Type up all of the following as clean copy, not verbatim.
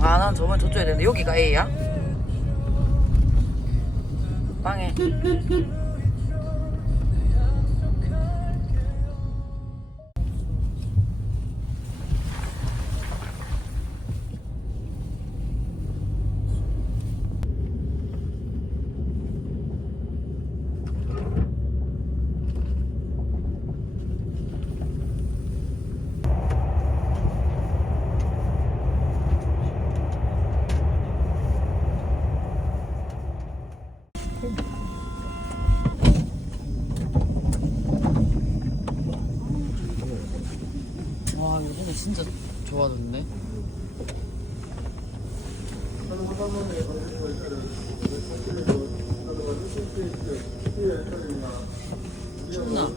아, 난 저번에 저쪽에 됐는데 여기가 A야? 빵해. 와, 요즘에 진짜 좋아졌네. 춥나?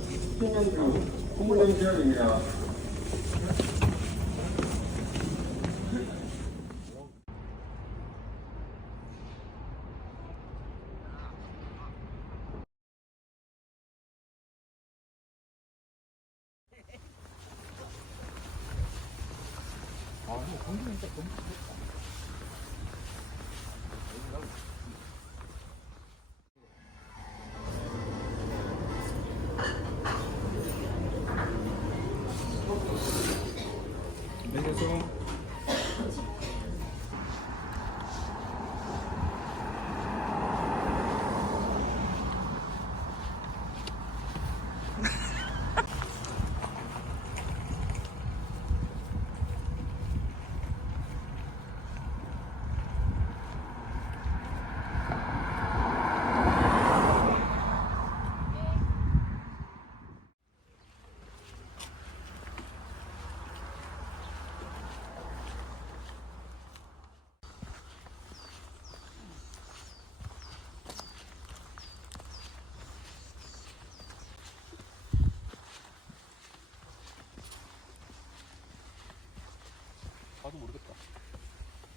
봐도 모르겠다.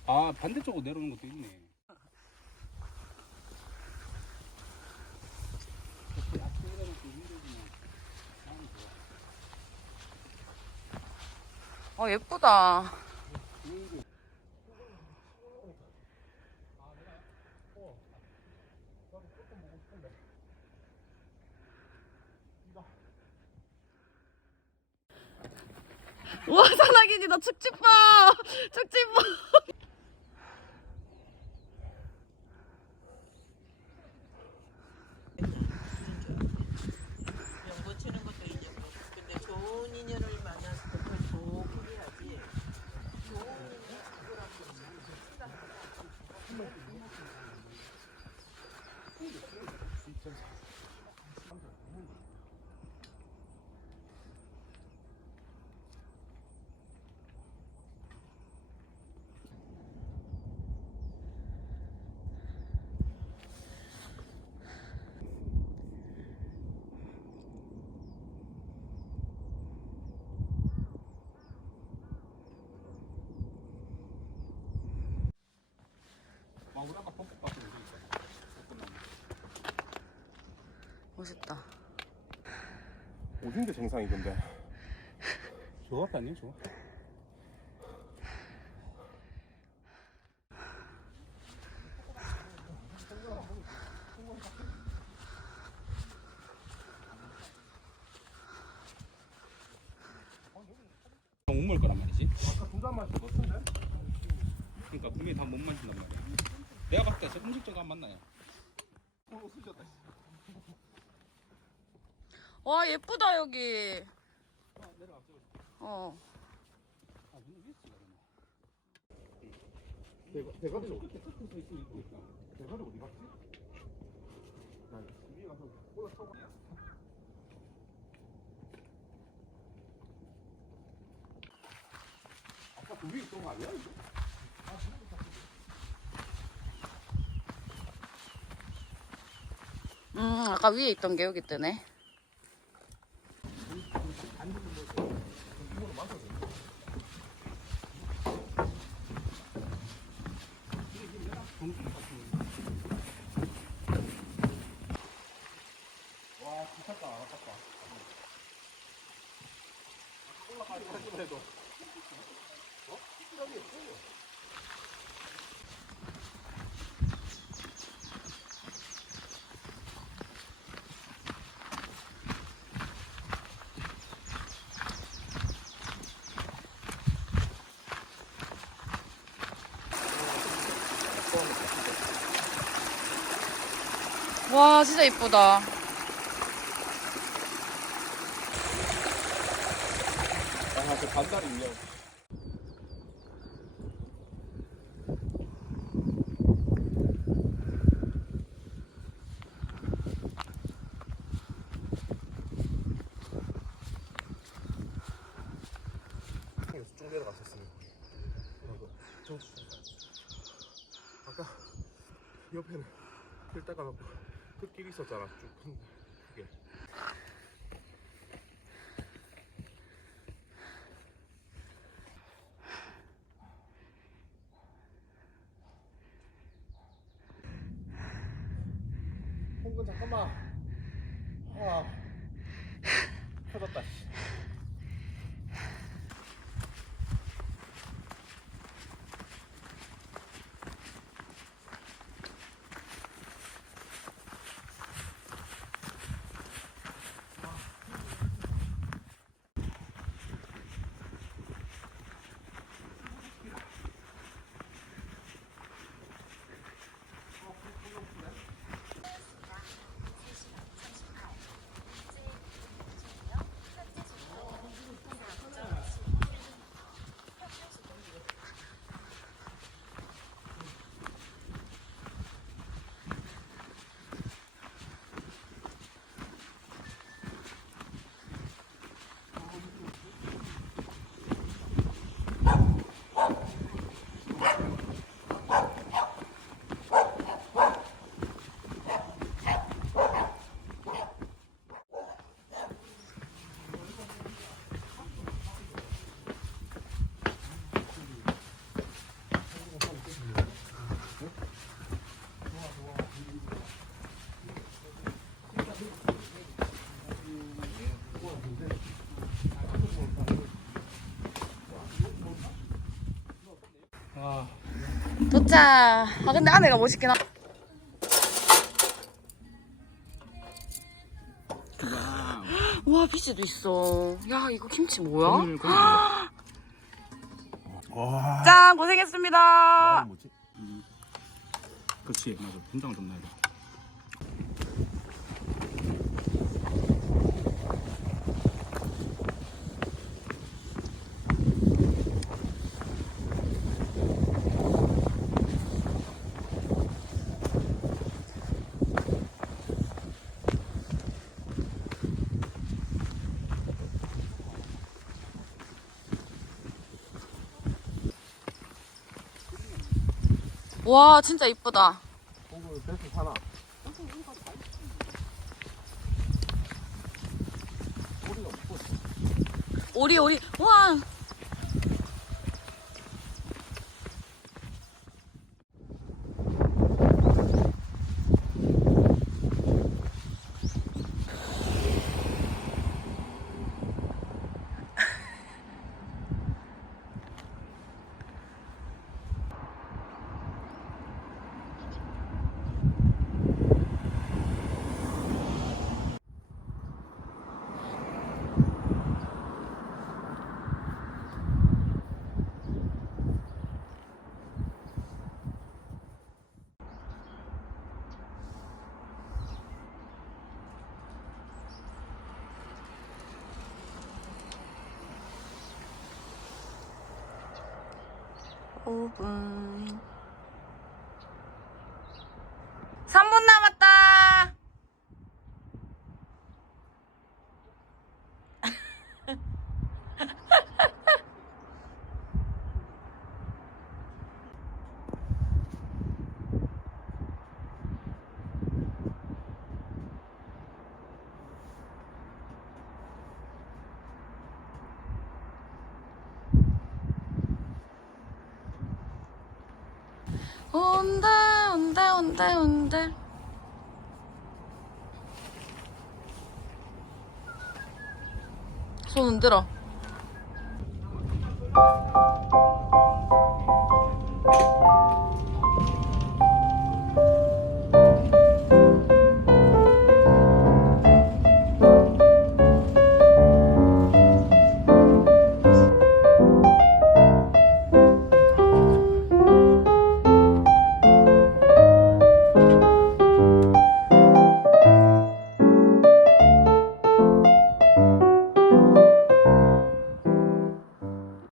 아, 반대쪽으로 내려오는 것도 있네. 예쁘다. 와, 산악인이다. 축집 봐. 축집 봐. 연고 치는 것도 인연. 근데 좋은 인연을 만났을 때 그걸 좋게 해야지. 좋은 인연 우리 아까 벚꽃 봤던 데 있잖아. 벚꽃나무. 멋있다. 어딘 게 정상이던데? 저 앞에 아니에요, 저? 못 먹을 거란 말이지. 아까 두잔 마신 것 같은데? 그러니까 분명히 다 못 마신단 말이야. 내가 봤을 때 저 음식점 안 맞나요? 쓰셨다. 와, 예쁘다 여기. 내려왔어. 어. 아, 눈이 위에 있어. 대가리 끝에 서 있으니까. 대가리 어디 갔지? 나 위에 가서 아까 그 위에 있던 거 아니야 이거? 아까 위에 있던 게 여기 뜨네. 와 미쳤다 아깝다. 올라가기만 해도. 어? 시간이 없어. 와, 진짜 이쁘다. 아그 반다리 인형. 쭉 내려갔었어요. 아까 옆에는 길 닦아놓고 그 길 있었잖아. 쭉 큰 그게. 홍근 잠깐만. 아, 터졌다. 씨. 도착. 아, 근데 안에가 멋있긴 하다. 와, 피지도 있어. 야, 이거 김치 뭐야? 와. 짠, 고생했습니다. 뭐지? 그렇지 맞아. 분장을 좀 넣어야 돼. 와, 진짜 이쁘다. 홍근 배수 사나? 오리가 먹고 있어. 오리, 오리. 와. 분 3분 남았다. 온대 온대 온대 온대. 손 흔들어.